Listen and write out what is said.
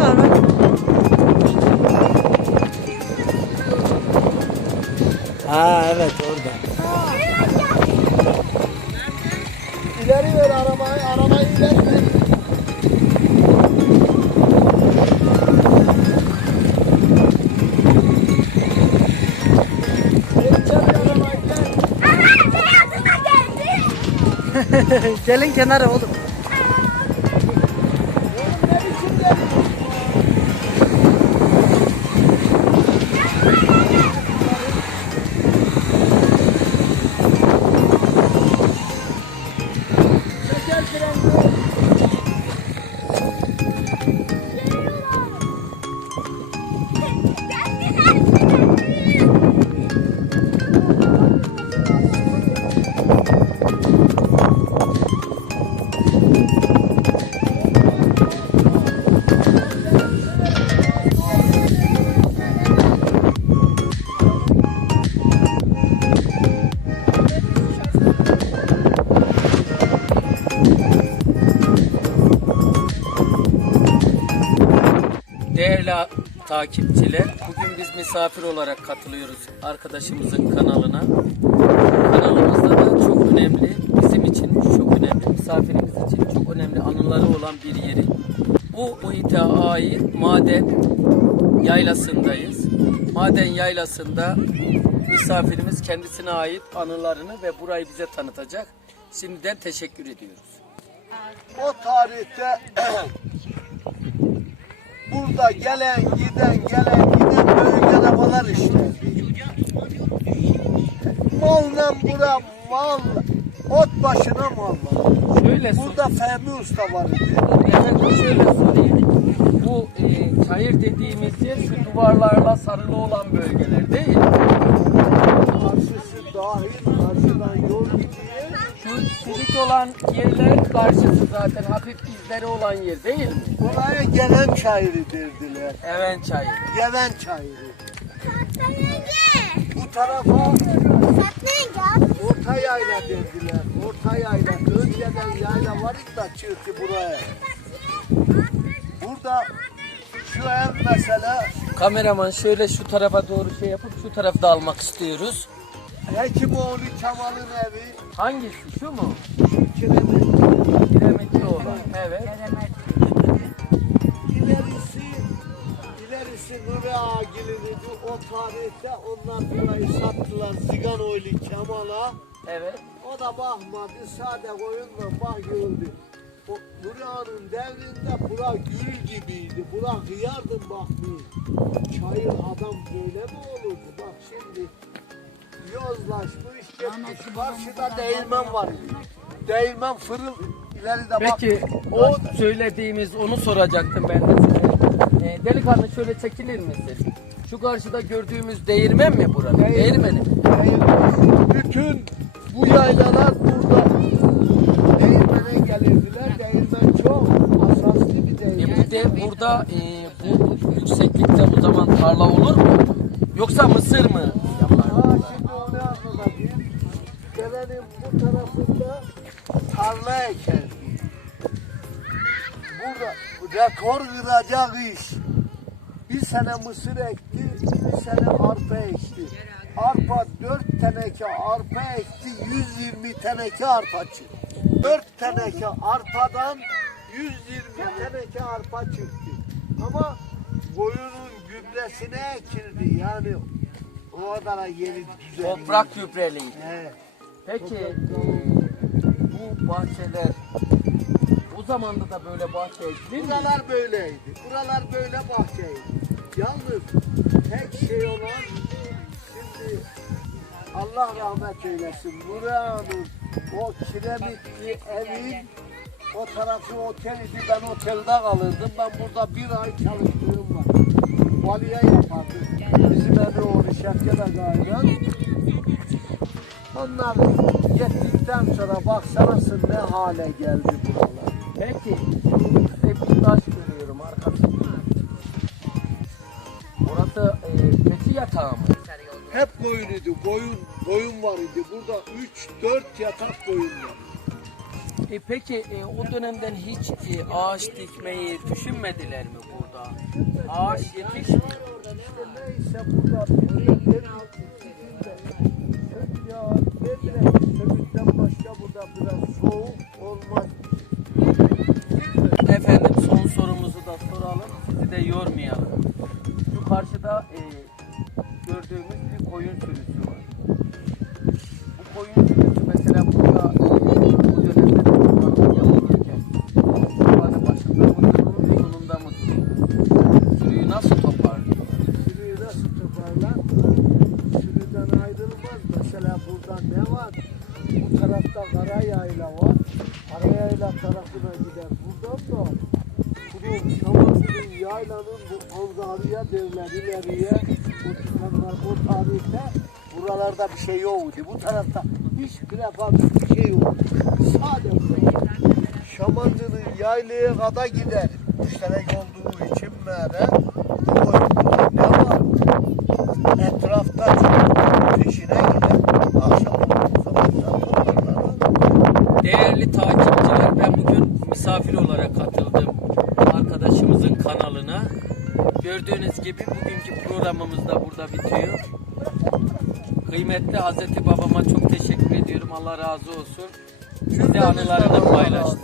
var bak. Ha evet orada. İleri ver arabayı, arabayı ileri ver. Gelin kenara oğlum. Değerli takipçiler, bugün biz misafir olarak katılıyoruz arkadaşımızın kanalına. Kanalımızda da çok önemli, bizim için çok önemli, misafirimiz için çok önemli anıları olan bir yeri. Bu muhite ait maden yaylasındayız. Maden yaylasında misafirimiz kendisine ait anılarını ve burayı bize tanıtacak. Şimdiden teşekkür ediyoruz. O tarihte burada gelen giden gelen giden böyle arabalar işte. Malla bura mal, ot başına mal var. Şöyle Burada Fehmi Usta var. Efendim şöyle söyleyeyim. Bu e, çayır dediğimiz yer şu duvarlarla sarılı olan bölgeler değil mi? Karşısı dahil, silik olan yerler karşısı zaten hafif izleri olan yer değil mi? Buraya gelen çayırı derdiler. Evet çayır. Gelen çayırı. Bu tarafa orta yayla derdiler. Orta yayla. Önceden yayla var da çıktı buraya. Burada şu ev mesela Kameraman şöyle şu tarafa doğru şey yapıp şu tarafı da almak istiyoruz. Hekimoğlu Kemal'in evi. Hangisi şu mu? Şu kiremit. Kiremitli olan. Evet. İlerisi, ilerisi Nuri Agil'in idi. O tarihte onlar burayı sattılar Ziganoğlu Kemal'a. Evet. O da bakmadı, sade koyunla bak öldü. O Nuri Ağa'nın devrinde bura gül gibiydi. Bura hıyardın bakmayın. Çayır adam böyle mi olurdu? Bak şimdi yozlaşmış gitmiş. Karşıda değirmen var. Değirmen fırın ileride bak. Peki o söylediğimiz onu soracaktım ben de size. E, delikanlı şöyle çekilir misin? Şu karşıda gördüğümüz değirmen mi buranın? Değirmen. Değirmeni. Değirmen. Bütün bu yaylalar burada. Değirmene gelirdiler. Değirmen çok asaslı bir E değirmen. bu de burada e, bu yükseklikte o zaman tarla olur mu? Yoksa mısır mı? yapar? Ha şimdi onu anlatayım. Derenin bu tarafında tarla ekerdi. Burada rekor kıracak iş. Bir sene mısır ekti, bir sene arpa ekti. Arpa dört teneke arpa ekti, 120 teneke arpa çıktı. Dört teneke arpadan 120 teneke arpa çıktı. Ama koyunun gübresine ekildi yani o kadar yeri düzenli. Toprak gübreli. He. Peki e, bu bahçeler o zamanda da böyle bahçe ekilir mi? Böyleydi. Buralar böyle bahçeydi. Yalnız tek şey olan şimdi Allah rahmet eylesin. Nuria'nın o kiremitli evin o tarafı oteliydi. Ben otelde kalırdım. Ben burada bir ay çalıştığım var. Valiye yapardım. Bizim evi oğlu Şevket Aga'yla. Onlar gittikten sonra baksanasın ne hale geldi buralar. Peki size bir taş görüyorum arkasında. Orası e, keçi yatağı mı? Hep koyun idi. Koyun, koyun var idi. Burada 3-4 yatak koyun var. E, peki e, o dönemden hiç e, ağaç dikmeyi düşünmediler mi burada? Ağaç yetişmiyor. Neyse burada bir yerin Yeah. Kara yayla var. Kara yayla tarafına gider. Buradan da kurum Şaması'nın yaylanın bu Angarya devler ileriye o çıkanlar o tarihte buralarda bir şey yoktu. Bu tarafta hiçbir defa bir şey yok. Sadece Şamancı'nın yaylaya kadar gider. Müşterek olduğu için mere bu koyunlar ne var? Etrafta çok peşine gider. Akşam olduğu zaman da toparlar. Değerli takipçiler ben bugün misafir olarak katıldım arkadaşımızın kanalına. Gördüğünüz gibi bugünkü programımız da burada bitiyor. Kıymetli Hazreti Babama çok teşekkür ediyorum. Allah razı olsun. Bize anılarını paylaştı.